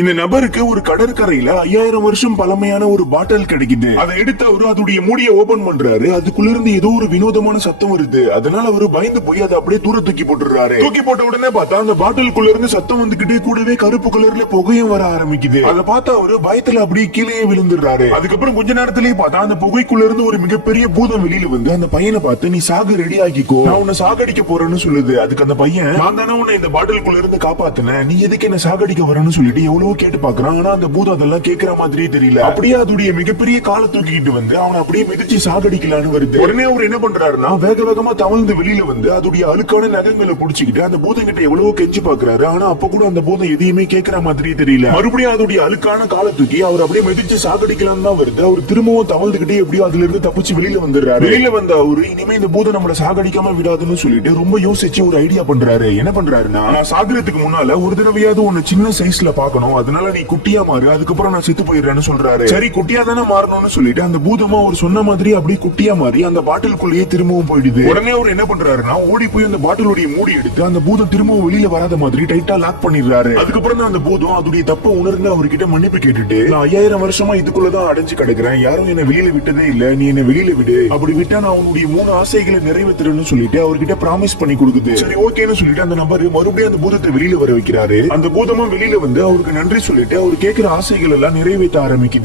இந்த நபருக்கு ஒரு கடற்கரையில 5000 வருஷம் பழமையான ஒரு பாட்டில் கிடைக்குது. அதை எடுத்து அவரு அதோடைய மூடியை ஓபன் பண்றாரு. அதுக்குள்ள இருந்து ஏதோ ஒரு வினோதமான சத்தம் வருது. அதனால அவரு பயந்து போய் அதை அப்படியே தூர தூக்கி போட்டுறாரு. தூக்கி போட்ட உடனே பார்த்தா அந்த பாட்டிலுக்குள்ள இருந்து சத்தம் வந்துகிட்டே கூடவே கருப்பு கலர்ல புகையும் வர ஆரம்பிக்குது. அதை பார்த்தா அவரு பயத்துல அப்படியே கீழே விழுந்துடுறாரு. அதுக்கப்புறம் கொஞ்ச நேரத்திலேயே பார்த்தா அந்த புகைக்குள்ள இருந்து ஒரு மிகப்பெரிய பூதம் வெளியில வந்து அந்த பையனை பார்த்து, நீ சாக ரெடி ஆகிக்கோ, நான் உன்னை சாகடிக்க போறேன்னு சொல்லுது. அதுக்கு அந்த பையன், நான் தானே உன்னை இந்த பாட்டிலுக்குள்ள இருந்து காப்பாத்தினேன், நீ எதுக்கு என்ன சாகடிக்க வரன்னு சொல்லிட்டு எவ்வளவு கேட்டு பாக்குறான். ஆனா அந்த பூதம் அதெல்லாம் கேட்கிற மாதிரியே தெரியல. அப்படியே அதோடைய மிகப்பெரிய காலை தூக்கிட்டு வந்து அவனை அப்படியே மிதிச்சு சாகடிக்கலான்னு வருது. உடனே அவர் என்ன பண்றாருன்னா வேக வேகமா தவழ்ந்து வெளியில வந்து அதோடைய அழுக்கான நகங்களை புடிச்சுக்கிட்டு அந்த பூதம் கிட்ட எவ்வளவோ கெஞ்சி பாக்குறாரு. ஆனா அப்ப கூட அந்த பூதம் எதையுமே கேட்கிற மாதிரியே தெரியல. மறுபடியும் அதோடைய அழுக்கான காலை தூக்கி அவர் அப்படியே மிதிச்சு சாகடிக்கலான்னு தான் வருது. அவர் திரும்பவும் தவழ்ந்துகிட்டே எப்படியோ அதுல இருந்து தப்பிச்சு வெளியில வந்துடுறாரு. வெளியில வந்த அவரு இனிமே இந்த பூதம் நம்மள சாகடிக்காம விடாதுன்னு சொல்லிட்டு ரொம்ப யோசிச்சு ஒரு ஐடியா பண்றாரு. என்ன பண்றாருன்னா, நான் சாகறதுக்கு முன்னால ஒரு தடவையாவது ஒன்னு சின்ன சைஸ்ல பாக்கணும், அதனால நீ குட்டியா மாறு, அதுக்கப்புறம் நான் செத்து போயிடுறேன்னு சொல்றாரு. சரி குட்டியா தானே மாறணும்னு சொல்லிட்டு அந்த பூதமா அவர் சொன்ன மாதிரி அப்படியே குட்டியா மாறி அந்த பாட்டிலுக்குள்ளேயே திரும்பவும் போயிடுது. உடனே அவர் என்ன பண்றாருன்னா ஓடி போய் அந்த பாட்டிலுடைய மூடி எடுத்து அந்த பூதம் திரும்பவும் வெளியில வராத மாதிரி டைட்டா லாக் பண்ணிடுறாரு. அதுக்கப்புறம் தான் அந்த பூதம் அதோடைய தப்ப உணர்ந்து அவர்கிட்ட மன்னிப்பு கேட்டுட்டு, நான் 5000 வருஷமா இதுக்குள்ளதான் அடைஞ்சு கிடக்குறேன், யாரும் என்ன வெளியில விட்டதே இல்ல, நீ என்ன வெளியில விடு, அப்படி விட்டா நான் உன்னுடைய 3 ஆசைகளை நிறைவேற்றுறேன்னு சொல்லிட்டு அவர்கிட்ட பிராமிஸ் பண்ணி கொடுக்குது. சரி ஓகேன்னு சொல்லிட்டு அந்த நபர் மறுபடியும் அந்த பூதத்தை வெளியில வர வைக்கிறாரு. அந்த பூதமும் வெளியில வந்து அவருக்கு நன்றி சொல்லிட்டு அவர் கேட்கிற ஆசைகள் எல்லாம் நிறைவேற்ற ஆரம்பிக்குது.